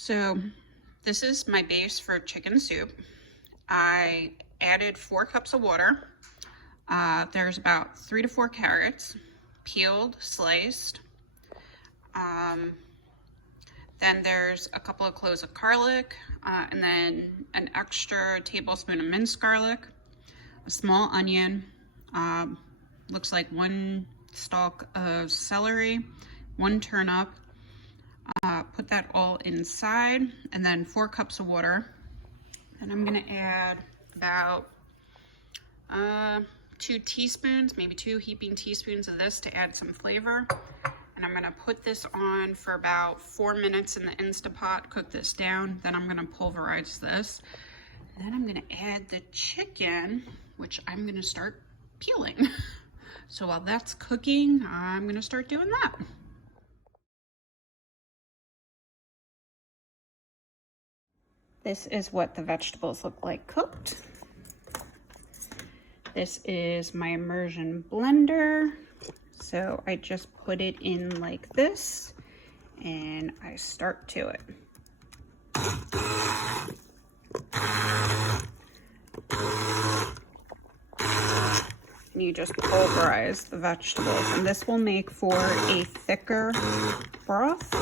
So this is my base for chicken soup. I added 4 cups of water. There's about 3 to 4 carrots, peeled, sliced. Then there's a couple of cloves of garlic, and then an extra tablespoon of minced garlic, a small onion, looks like 1 stalk of celery, 1 turnip. Put that all inside, and then 4 cups of water. And I'm gonna add about 2 teaspoons, maybe 2 heaping teaspoons of this to add some flavor. And I'm gonna put this on for about 4 minutes in the Instapot, cook this down. Then I'm gonna pulverize this. Then I'm gonna add the chicken, which I'm gonna start peeling. So while that's cooking, I'm gonna start doing that. This is what the vegetables look like cooked. This is my immersion blender. So I just put it in like this and I start to it. And you just pulverize the vegetables, and this will make for a thicker broth.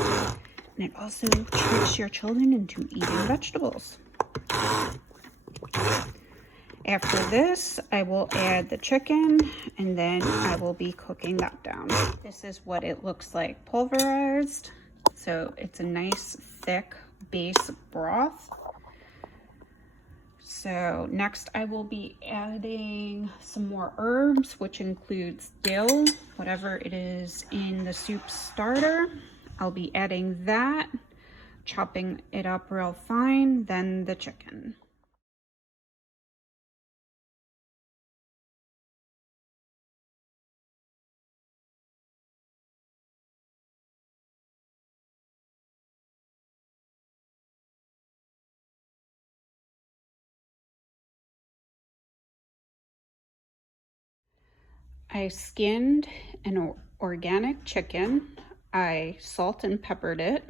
And it also tricks your children into eating vegetables. After this, I will add the chicken, and then I will be cooking that down. This is what it looks like pulverized. So it's a nice thick base broth. So next I will be adding some more herbs, which includes dill, whatever it is in the soup starter. I'll be adding that, chopping it up real fine, then the chicken. I skinned an organic chicken. I salt and peppered it.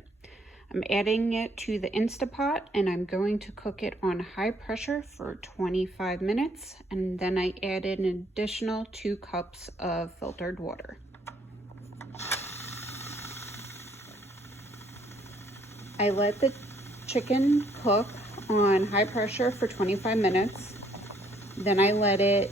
I'm adding it to the Instapot, and I'm going to cook it on high pressure for 25 minutes. And then I added an additional 2 cups of filtered water. I let the chicken cook on high pressure for 25 minutes. Then I let it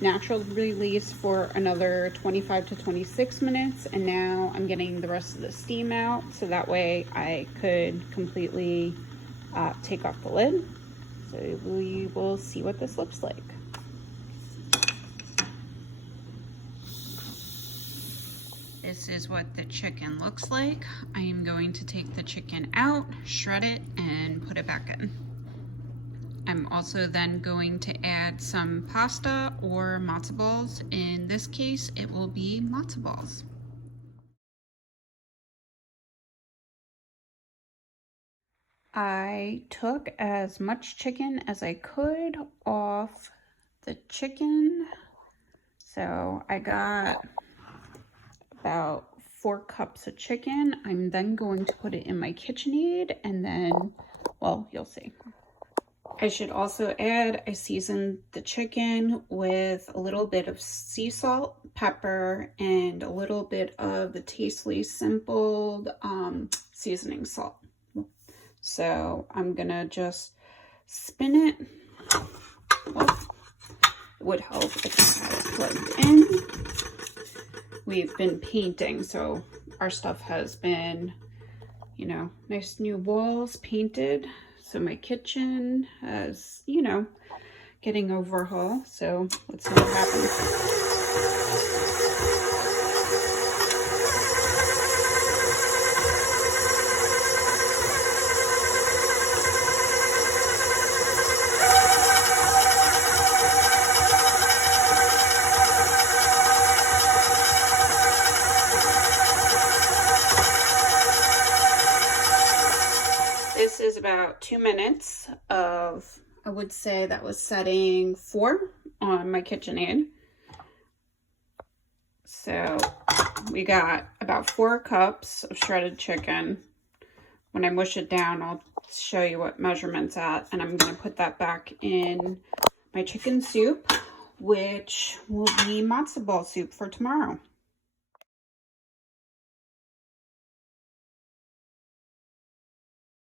natural release for another 25 to 26 minutes, and now I'm getting the rest of the steam out so that way I could completely take off the lid. So we will see what this looks like. This is what the chicken looks like. I am going to take the chicken out, shred it, and put it back in. I'm also then going to add some pasta or matzo balls. In this case, it will be matzo balls. I took as much chicken as I could off the chicken. So I got about 4 cups of chicken. I'm then going to put it in my KitchenAid, and then, well, you'll see. I should also add, I seasoned the chicken with a little bit of sea salt, pepper, and a little bit of the Tastefully Simple seasoning salt. So I'm gonna just spin it. Well, it would help if I had it plugged in. We've been painting, so our stuff has been, you know, nice new walls painted. So my kitchen is, you know, getting overhaul. So let's see what happens. This is about 2 minutes of, I would say that was setting 4 on my KitchenAid. So we got about 4 cups of shredded chicken, when I mush it down, I'll show you what measurement's at. And I'm going to put that back in my chicken soup, which will be matzo ball soup for tomorrow.